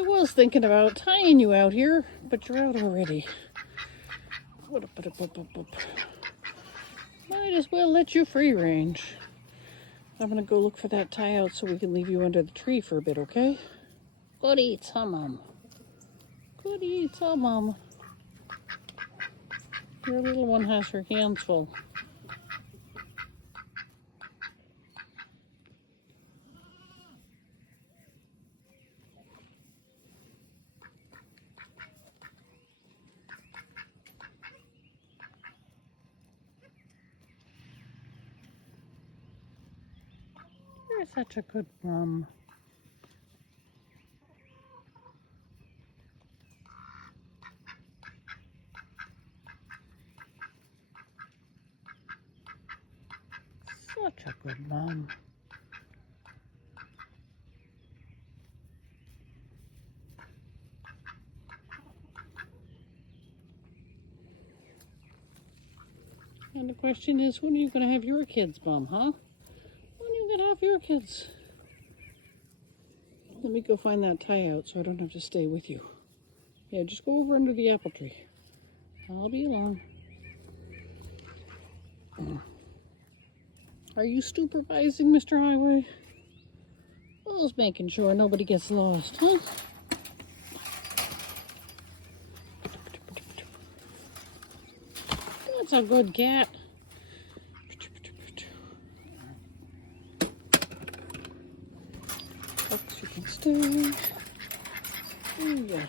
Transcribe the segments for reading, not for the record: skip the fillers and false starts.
I was thinking about tying you out here, but you're out already. Might as well let you free range. I'm gonna go look for that tie out so we can leave you under the tree for a bit, okay? Good eats, huh, Mom? Good eats, huh, Mom? Your little one has her hands full. You're such a good mom. Such a good mom. And the question is, when are you going to have your kids, Mom, huh? When are you going to have your kids? Let me go find that tie out so I don't have to stay with you. Yeah, just go over under the apple tree. I'll be along. Are you supervising, Mr. Highway? Who's making sure nobody gets lost, huh? That's a good cat. Folks, you can stay. There you go.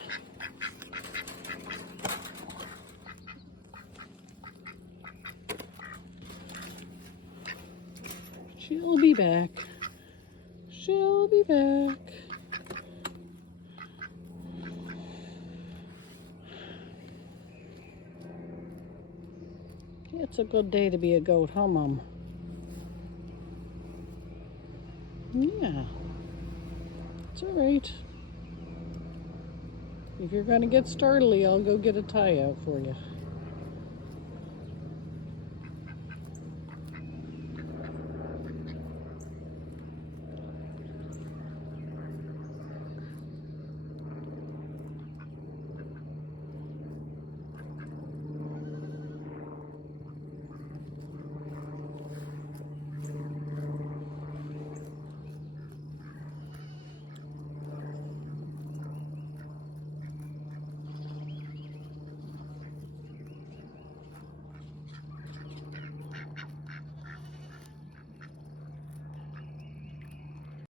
She'll be back. She'll be back. It's a good day to be a goat, huh, Mom? Yeah. It's all right. If you're going to get startly, I'll go get a tie out for you.